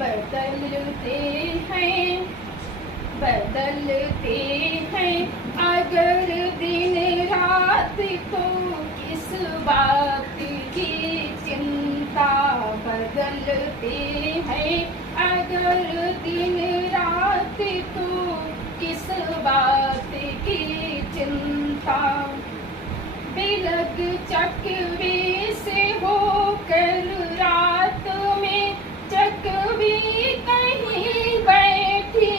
बदलते हैं बदलते हैं अगर दिन रात तो किस बात की चिंता। बदलते हैं अगर दिन रात तो किस बात की चिंता। बिलग चकवे से होकर रात में चकवी कहीं बैठी।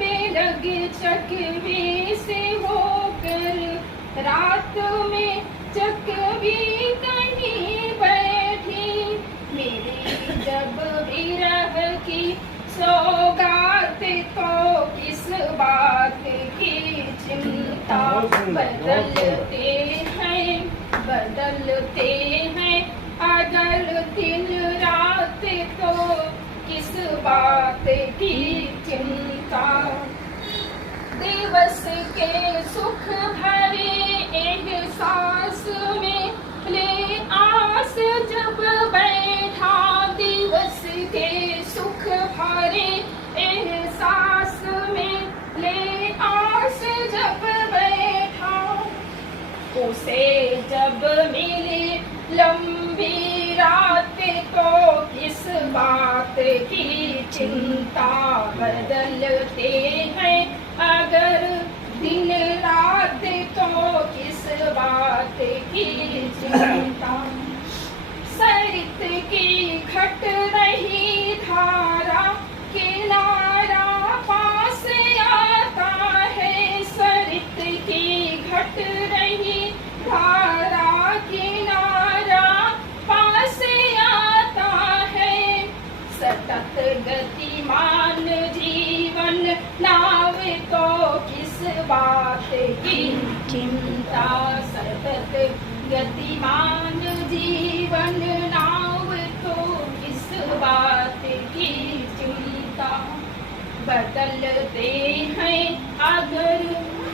बिलग चकवे से होकर रात में चकवी कहीं बैठी। मेरी जब विरह की सौगात तो किस बात की चिंता। बदलते हैं अगर दिन रात तो किस बात की चिंता। दिवस के सुख भरे एहसास में ले आस जब बैठा। दिवस के सुख भरे एहसास में ले आस जब बैठा। उसे जब मिली लंबी रात तो किस बात की चिंता। बदलते हैं अगर दिन रात तो किस बात की चिंता। सरित की घट रही धारा किनारा पास आता है। सरित की घट रही धारा किनारा पास आता है। सतत गतिमान जीवन नाव तो किस बात की चिंता। सतत गतिमान जीवन नाव तो किस बात की चिंता। बदलते हैं अगर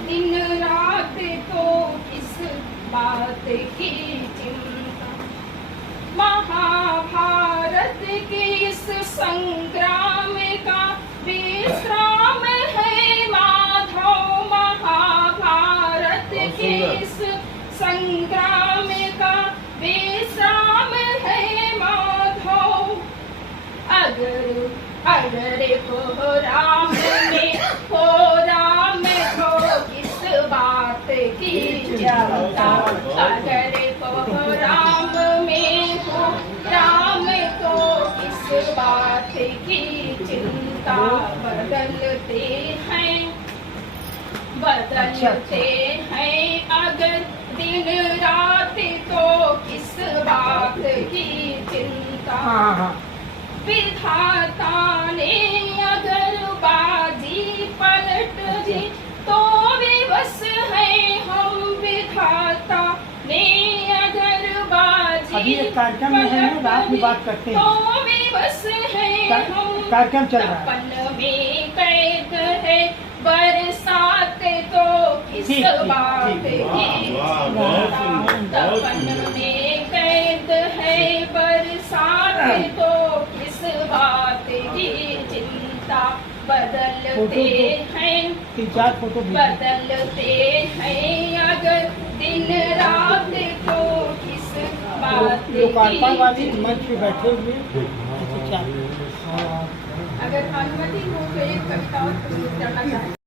दिन रात तो किस बात की चिंता। महाभारत के इस संग्राम का विश्राम है माधव। महाभारत के इस संग्राम का विश्राम है माधव। अगर हो राम में हो राम हो किस बात की चिंता। अगर हो राम में हो राम तो किस बात की चिंता। बदलते हैं अगर दिन रात तो किस बात की चिंता। विधाता ने अगर बाजी पलट दी तो विवश है हम। विधाता ने अगर बाजी कार्यक्रम में है रात में बात करते हैं तो विवश है हम। कार्यक्रम चल रहा है। तपन में कैद है बरसात तो किस बात की चिंता। तपन में कैद है बरसात तो किस बात की चिंता। बदलते हैं अगर दिन रात तो किस बात की मंच पे बैठे हुए। अगर अनुमति हो तो एक कविता और प्रस्तुत करना चाहें।